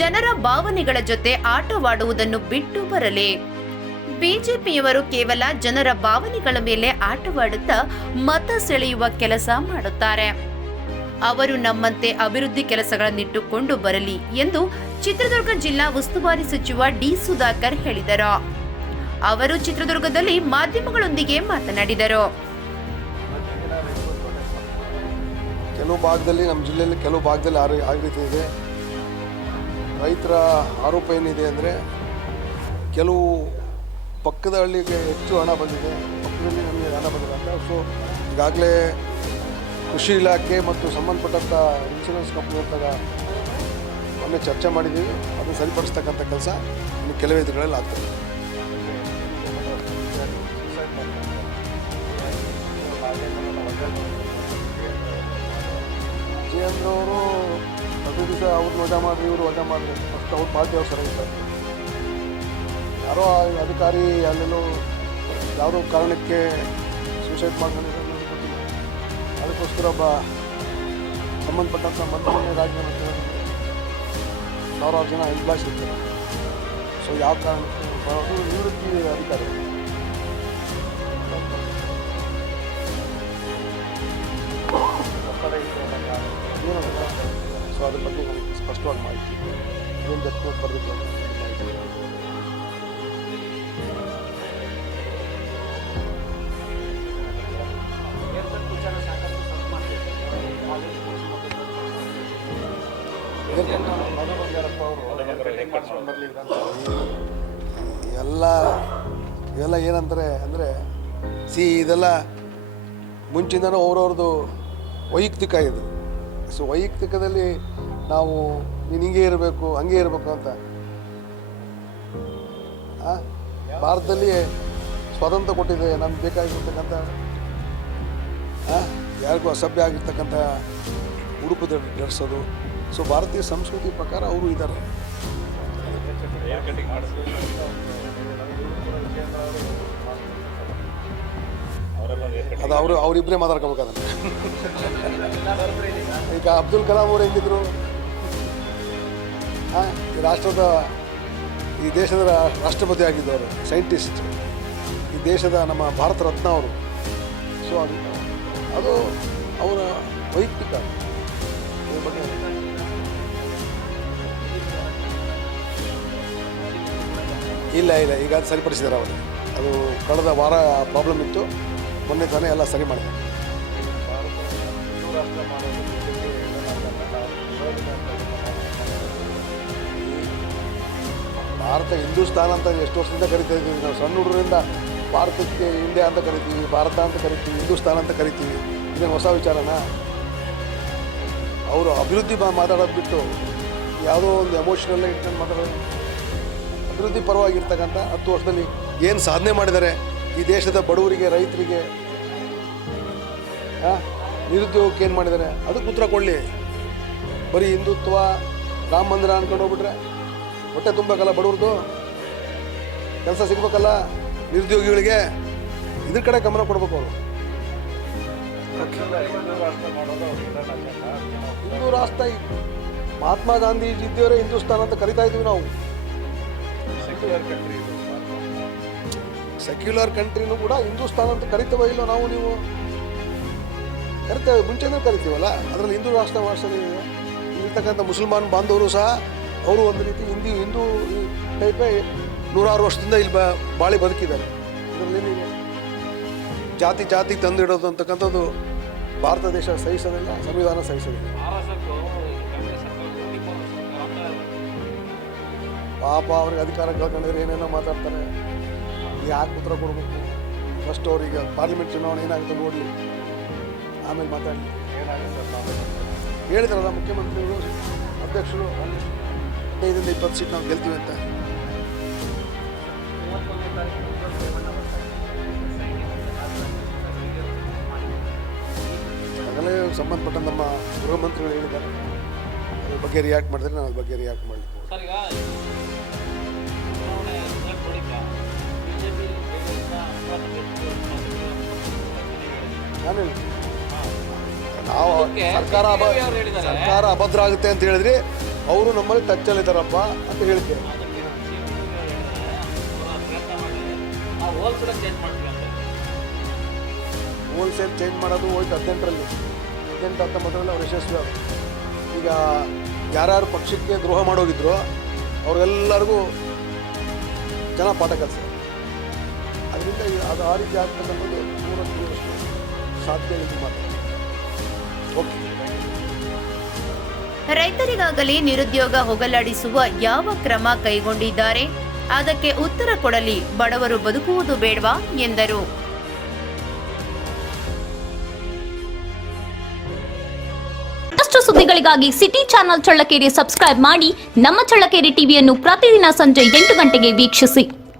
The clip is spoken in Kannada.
ಜನರ ಭಾವನೆಗಳ ಜೊತೆ ಆಟವಾಡುವುದನ್ನು ಬಿಟ್ಟು ಬರಲಿ. ಬಿಜೆಪಿಯವರು ಕೇವಲ ಜನರ ಭಾವನೆಗಳ ಮೇಲೆ ಆಟವಾಡುತ್ತಾ ಮತ ಸೆಳೆಯುವ ಕೆಲಸ ಮಾಡುತ್ತಾರೆ. ಅವರು ನಮ್ಮಂತೆ ಅಭಿವೃದ್ಧಿ ಕೆಲಸಗಳನ್ನಿಟ್ಟುಕೊಂಡು ಬರಲಿ ಎಂದು ಚಿತ್ರದುರ್ಗ ಜಿಲ್ಲಾ ಉಸ್ತುವಾರಿ ಸಚಿವ ಡಿ. ಸುಧಾಕರ್ ಹೇಳಿದರು. ಅವರು ಚಿತ್ರದುರ್ಗದಲ್ಲಿ ಮಾಧ್ಯಮಗಳೊಂದಿಗೆ ಮಾತನಾಡಿದರು. ಕೆಲವು ಭಾಗದಲ್ಲಿ ನಮ್ಮ ಜಿಲ್ಲೆಯಲ್ಲಿ ಕೆಲವು ಭಾಗದಲ್ಲಿ ಆ ರೀತಿ ಇದೆ. ರೈತರ ಆರೋಪ ಏನಿದೆ ಅಂದರೆ ಕೆಲವು ಪಕ್ಕದ ಹಳ್ಳಿಗೆ ಹೆಚ್ಚು ಹಣ ಬಂದಿದೆ, ಪಕ್ಕದಲ್ಲಿ ನಮಗೆ ಹಣ ಬಂದಿದೆ ಅಂತ. ಸೊ ಈಗಾಗಲೇ ಕೃಷಿ ಇಲಾಖೆ ಮತ್ತು ಸಂಬಂಧಪಟ್ಟಂಥ ಇನ್ಶೂರೆನ್ಸ್ ಕಂಪ್ನಿ ಹತ್ತಾಗ ಮೊನ್ನೆ ಚರ್ಚೆ ಮಾಡಿದ್ದೀವಿ. ಅದನ್ನು ಸರಿಪಡಿಸ್ತಕ್ಕಂಥ ಕೆಲಸ ಇನ್ನು ಕೆಲವೇ ದಿನಗಳಲ್ಲಿ ಆಗ್ತದೆ. ಜಯೇಂದ್ರವರು ಪ್ರತಿ ದಿವಸ ಅವ್ರನ್ನ ವಜಾ ಮಾಡಿರಿ, ಇವರು ವಜಾ ಮಾಡಿರಿ, ಫಸ್ಟ್ ಅವ್ರ ಪಾರ್ಟಿ ಅವ್ರು ಸರಿಯಿದ್ದಾರೆ. ಯಾರೋ ಅಧಿಕಾರಿ ಅಲ್ಲೆಲ್ಲೋ ಯಾವುದೋ ಕಾರಣಕ್ಕೆ ಸೂಸೈಡ್ ಮಾಡ್ಕೊಂಡಿದ್ದಾರೆ, ಅದಕ್ಕೋಸ್ಕರ ಒಬ್ಬ ಸಂಬಂಧಪಟ್ಟಂಥ ಮಂತ್ರಿನೇ ರಾಜೀನಾಮೆ ಸಾವಿರಾರು ಜನ ಎಂಪ್ಲಾಯ್ಸ್ ಇರ್ತಾರೆ. ಸೊ ಯಾವ ಕಾರಣಕ್ಕೆ ನಿವೃತ್ತಿ ಅಧಿಕಾರಿ ಏನಂತ. ಸೊ ಅದ್ರ ಬಗ್ಗೆ ನನಗೆ ಸ್ಪಷ್ಟವಾಗಿ ಮಾಹಿತಿ ಏನು ಜೊತೆ ಬರಬೇಕು ಅಂತ ಇವೆಲ್ಲ ಏನಂತಾರೆ ಅಂದರೆ ಇದೆಲ್ಲ ಮುಂಚಿಂದನೂ ಅವ್ರವ್ರದ್ದು ವೈಯಕ್ತಿಕ ಇದು. ಸೊ ವೈಯಕ್ತಿಕದಲ್ಲಿ ನಾವು ನೀನು ಹಿಂಗೆ ಇರಬೇಕು ಹಂಗೆ ಇರಬೇಕು ಅಂತ. ಭಾರತದಲ್ಲಿ ಸ್ವಾತಂತ್ರ್ಯ ಕೊಟ್ಟಿದೆ, ನಮ್ಗೆ ಬೇಕಾಗಿರ್ತಕ್ಕಂಥ ಯಾರಿಗೂ ಅಸಭ್ಯ ಆಗಿರ್ತಕ್ಕಂಥ ಉಡುಪು ಧರಿಸೋದು. ಸೊ ಭಾರತೀಯ ಸಂಸ್ಕೃತಿ ಪ್ರಕಾರ ಅವರು ಇದ್ದಾರೆ. ಅದು ಅವರಿಬ್ಬರೇ ಮಾತಾಡ್ಕೋಬೇಕಾದ್ರೆ. ಈಗ ಅಬ್ದುಲ್ ಕಲಾಂ ಅವರು ಹೆಂಗಿದ್ರು, ಈ ದೇಶದ ರಾಷ್ಟ್ರಪತಿ ಆಗಿದ್ದವರು, ಸೈಂಟಿಸ್ಟ್, ಈ ದೇಶದ ನಮ್ಮ ಭಾರತ ರತ್ನ ಅವರು. ಸೊ ಅದು ಅವರ ವೈಯಕ್ತಿಕ ಬಗ್ಗೆ. ಇಲ್ಲ ಈಗ ಅದು ಸರಿಪಡಿಸಿದ್ದಾರೆ ಅವರು. ಅದು ಕಳೆದ ವಾರ ಪ್ರಾಬ್ಲಮ್ ಇತ್ತು, ಮೊನ್ನೆ ತಾನೇ ಎಲ್ಲ ಸರಿ ಮಾಡಿದೆ. ಭಾರತ ಹಿಂದೂಸ್ತಾನ್ ಅಂತ ಎಷ್ಟು ವರ್ಷದಿಂದ ಕರಿತಾ ಇದ್ದೀವಿ ನಾವು. ಸಣ್ಣ ಹುಡುಗರಿಂದ ಭಾರತಕ್ಕೆ ಇಂಡಿಯಾ ಅಂತ ಕರಿತೀವಿ, ಭಾರತ ಅಂತ ಕರಿತೀವಿ, ಹಿಂದೂಸ್ತಾನ್ ಅಂತ ಕರಿತೀವಿ. ಇದೇನು ಹೊಸ ವಿಚಾರನ? ಅವರು ಅಭಿವೃದ್ಧಿ ಮಾತಾಡೋದು ಬಿಟ್ಟು ಯಾವುದೋ ಒಂದು ಎಮೋಷನಲ್ಲೇ ಇಟ್ಕೊಂಡು ಮಾತಾಡೋದು. ಅಭಿವೃದ್ಧಿ ಪರವಾಗಿರ್ತಕ್ಕಂಥ 10 ವರ್ಷದಲ್ಲಿ ಏನು ಸಾಧನೆ ಮಾಡಿದ್ದಾರೆ ಈ ದೇಶದ ಬಡವರಿಗೆ, ರೈತರಿಗೆ, ನಿರುದ್ಯೋಗಕ್ಕೆ ಏನು ಮಾಡಿದ್ದಾರೆ ಅದಕ್ಕೆ ಉತ್ತರ ಕೊಡಲಿ. ಬರೀ ಹಿಂದುತ್ವ, ರಾಮ ಮಂದಿರ ಅಂದ್ಕೊಂಡು ಹೋಗ್ಬಿಟ್ರೆ ಹೊಟ್ಟೆ ತುಂಬಬೇಕಲ್ಲ, ಬಡವ್ರದ್ದು ಕೆಲಸ ಸಿಗ್ಬೇಕಲ್ಲ, ನಿರುದ್ಯೋಗಿಗಳಿಗೆ ಇದ್ರ ಕಡೆ ಗಮನ ಕೊಡಬೇಕು ಅವರು. ಹಿಂದೂ ರಾಷ್ಟ್ರ ಮಹಾತ್ಮ ಗಾಂಧೀಜಿ ಇದ್ದೇವರೇ ಹಿಂದೂಸ್ತಾನ್ ಅಂತ ಕರಿತಾ ಇದ್ದೀವಿ ನಾವು. ಸೆಕ್ಯುಲರ್ ಕಂಟ್ರಿನೂ ಕೂಡ ಹಿಂದೂಸ್ತಾನ್ ಅಂತ ಕರಿತೇವ ಇಲ್ಲೋ ನಾವು? ನೀವು ಕರಿತೇವೆ, ಮುಂಚೆನೂ ಕರಿತೀವಲ್ಲ. ಅದರಲ್ಲಿ ಹಿಂದೂ ರಾಷ್ಟ್ರ ಇರ್ತಕ್ಕಂಥ ಮುಸಲ್ಮಾನ್ ಬಾಂಧವರು ಸಹ ಅವರು ಒಂದು ರೀತಿ ಹಿಂದೂ ಟೈಪೇ 106 ವರ್ಷದಿಂದ ಇಲ್ಲಿ ಬಾಳಿ ಬದುಕಿದ್ದಾರೆ. ಇದರಲ್ಲಿ ಜಾತಿ ತಂದಿಡೋದು ಅಂತಕ್ಕಂಥದ್ದು ಭಾರತ ದೇಶ ಸಹಿಸೋದಿಲ್ಲ, ಸಂವಿಧಾನ ಸಹಿಸೋದಿಲ್ಲ. ಪಾಪ ಅವ್ರಿಗೆ ಅಧಿಕಾರ ಕಳ್ಕೊಂಡಿದ್ರೆ ಏನೇನೋ ಮಾತಾಡ್ತಾರೆ. ಯಾಕೆ ಉತ್ತರ ಕೊಡಬೇಕು? ಫಸ್ಟ್ ಅವ್ರಿಗೆ ಪಾರ್ಲಿಮೆಂಟ್ ಚುನಾವಣೆ ಏನಾಗುತ್ತೆ ನೋಡಲಿ, ಆಮೇಲೆ ಮಾತಾಡಲಿ. ಹೇಳಿದ್ರಲ್ಲ ಮುಖ್ಯಮಂತ್ರಿಗಳು, ಅಧ್ಯಕ್ಷರು 15-20 ಸೀಟ್ ನಾವು ಗೆಲ್ತೀವಿ ಅಂತ. ಆಗಲೇ ಸಂಬಂಧಪಟ್ಟ ನಮ್ಮ ಗೃಹ ಮಂತ್ರಿಗಳು ಹೇಳಿದ್ದಾರೆ. ಅದ್ರ ಬಗ್ಗೆ ರಿಯಾಕ್ಟ್ ಮಾಡಿದ್ರೆ ನಾನು ಅದ್ರ ಬಗ್ಗೆ ರಿಯಾಕ್ಟ್ ಮಾಡಲಿಕ್ಕೆ ನಾನು ನಾವು ಸರ್ಕಾರ ಅಭದ್ರ ಆಗುತ್ತೆ ಅಂತ ಹೇಳಿದ್ರಿ. ಅವರು ನಮ್ಮಲ್ಲಿ ಟಚ್ಚಲ್ಲಿದ್ದಾರಪ್ಪ ಅಂತ ಹೇಳಿಕೆ. ಹೋಲ್ಸೇಲ್ ಚೇಂಜ್ ಮಾಡೋದು ಹೋಯ್ತು 18ರಲ್ಲಿ, 18-19ರಲ್ಲಿ ಅವ್ರು ಯಶಸ್ವಿ ಆದರು. ಈಗ ಯಾರ್ಯಾರು ಪಕ್ಷಕ್ಕೆ ದ್ರೋಹ ಮಾಡೋಗಿದ್ರು ಅವ್ರಿಗೆಲ್ಲರಿಗೂ ಜನ ಪಾಠ ಕಲಿಸ್ತಾರೆ. ಅದರಿಂದ ಅದು ಆ ರೀತಿ ಆಗ್ತಕ್ಕಂಥದ್ದು ನೂರಷ್ಟು ಸಾಧ್ಯ ಇಲ್ಲ ಮಾತ್ರ. ಓಕೆ. ರೈತರಿಗಾಗಲಿ ನಿರುದ್ಯೋಗ ಹೋಗಲಾಡಿಸುವ ಯಾವ ಕ್ರಮ ಕೈಗೊಂಡಿದ್ದಾರೆ? ಅದಕ್ಕೆ ಉತ್ತರ ಕೊಡಲಿ. ಬಡವರು ಬದುಕುವುದು ಬೇಡವಾ ಎಂದರು. ಮತ್ತಷ್ಟು ಸುದ್ದಿಗಳಿಗಾಗಿ ಸಿಟಿ ಚಾನೆಲ್ ಚಳ್ಳಕೆರೆ ಸಬ್ಸ್ಕ್ರೈಬ್ ಮಾಡಿ. ನಮ್ಮ ಚಳ್ಳಕೆರೆ ಟಿವಿಯನ್ನು ಪ್ರತಿದಿನ ಸಂಜೆ 8 ಗಂಟೆಗೆ ವೀಕ್ಷಿಸಿ.